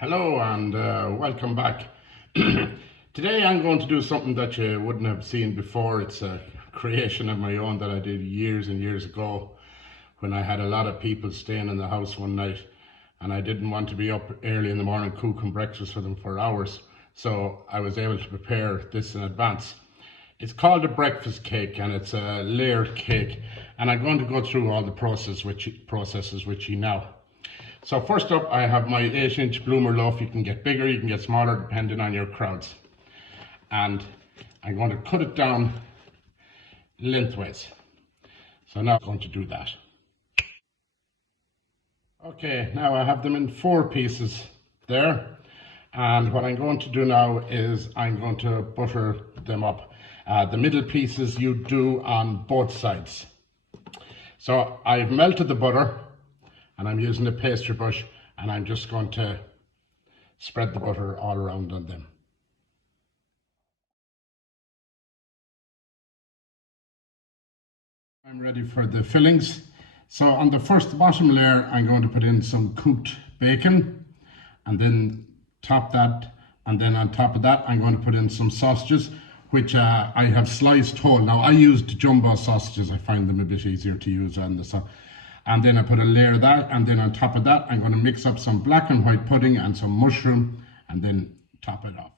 Hello and welcome back. Today I'm going to do something that you wouldn't have seen before. It's a creation of my own that I did years and years ago when I had a lot of people staying in the house one night and I didn't want to be up early in the morning cooking breakfast for them for hours. So I was able to prepare this in advance. It's called a breakfast cake and it's a layered cake, and I'm going to go through all the processes with you now. So first up, I have my 8-inch bloomer loaf. You can get bigger, you can get smaller, depending on your crowds. And I'm going to cut it down lengthwise. So now I'm going to do that. Okay, now I have them in 4 pieces there. And what I'm going to do now is I'm going to butter them up. The middle pieces you do on both sides. So I've melted the butter and I'm using a pastry brush and I'm just going to spread the butter all around on them. I'm ready for the fillings. So on the first bottom layer, I'm going to put in some cooked bacon and then top that. And then on top of that, I'm going to put in some sausages, which I have sliced whole. Now I used jumbo sausages. I find them a bit easier to use on the sauce. And then I put a layer of that, and then on top of that, I'm going to mix up some black and white pudding and some mushroom, and then top it off.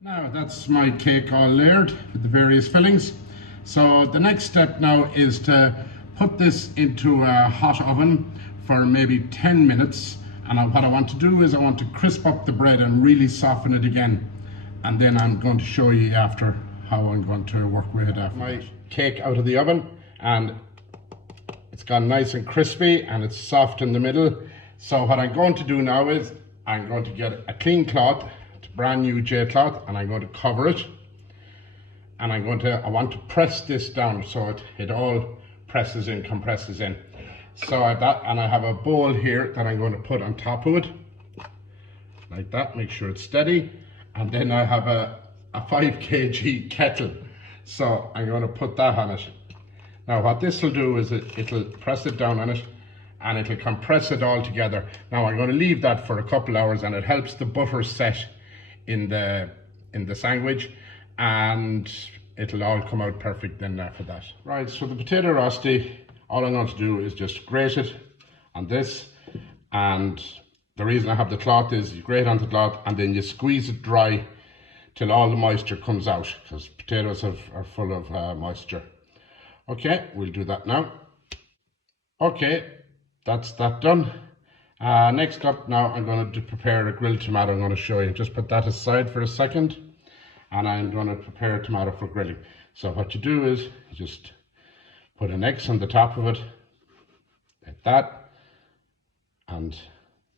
Now that's my cake all layered with the various fillings. So the next step now is to put this into a hot oven for maybe 10 minutes. And what I want to do is I want to crisp up the bread and really soften it again. And then I'm going to show you after how I'm going to work with it after. My cake out of the oven, and it's gone nice and crispy and it's soft in the middle. So what I'm going to do now is I'm going to get a clean cloth, brand new J cloth, and I'm going to cover it. And I want to press this down so it all presses in, compresses in. So I have that, and I have a bowl here that I'm going to put on top of it, like that, make sure it's steady. And then I have a 5 kg kettle. So I'm going to put that on it. Now what this will do is it'll press it down on it and it'll compress it all together. Now I'm going to leave that for a couple hours, and it helps the butter set in the sandwich, and it'll all come out perfect then after that. Right, so the potato rosti, all I'm going to do is just grate it on this, and the reason I have the cloth is you grate on the cloth and then you squeeze it dry till all the moisture comes out, because potatoes are full of moisture. Okay, we'll do that now. Okay, that's that done. Next up now, I'm going to prepare a grilled tomato. I'm going to show you. Just put that aside for a second, and I'm going to prepare a tomato for grilling. So what you do is you just put an X on the top of it, like that, and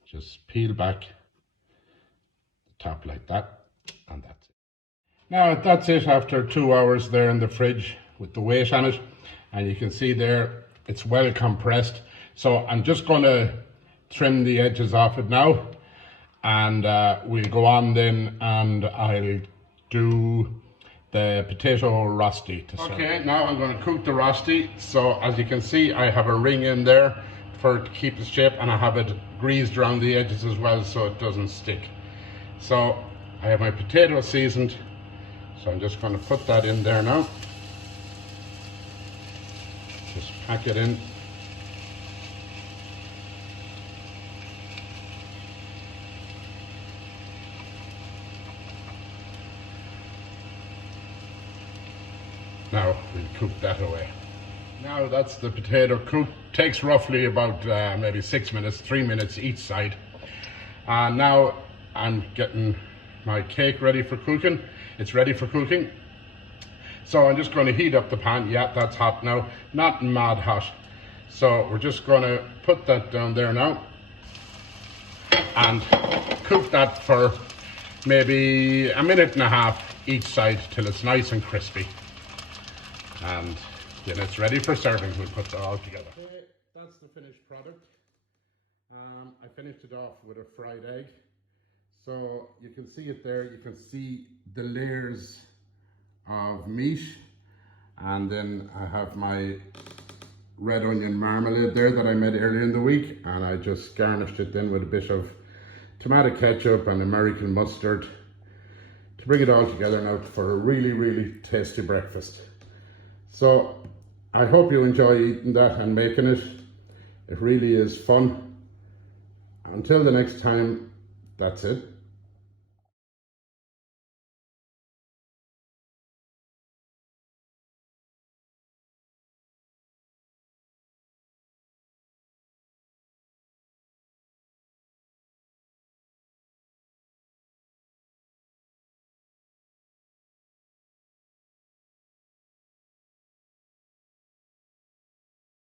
just peel back the top like that, and that's it. Now that's it after 2 hours there in the fridge with the weight on it, and you can see there it's well compressed. So I'm just going to trim the edges off it now, and we'll go on then, and I'll do the potato rosti to serve. Okay, now I'm going to cook the rosti. So as you can see, I have a ring in there to keep the shape, and I have it greased around the edges as well so it doesn't stick. So I have my potato seasoned, so I'm just going to put that in there now. Just pack it in. Now we'll cook that away. Now that's the potato cooked. Takes roughly about maybe 6 minutes, 3 minutes each side. And now I'm getting my cake ready for cooking. It's ready for cooking. So I'm just going to heat up the pan. Yeah, that's hot now. Not mad hot. So we're just going to put that down there now and cook that for maybe 1.5 minutes each side till it's nice and crispy. And then it's ready for serving. We'll put that all together. Okay, that's the finished product. I finished it off with a fried egg. So you can see it there. You can see the layers of meat, and then I have my red onion marmalade there that I made earlier in the week, and I just garnished it then with a bit of tomato ketchup and American mustard to bring it all together now for a really, really tasty breakfast. So I hope you enjoy eating that and making it. It really is fun. Until the next time, that's it.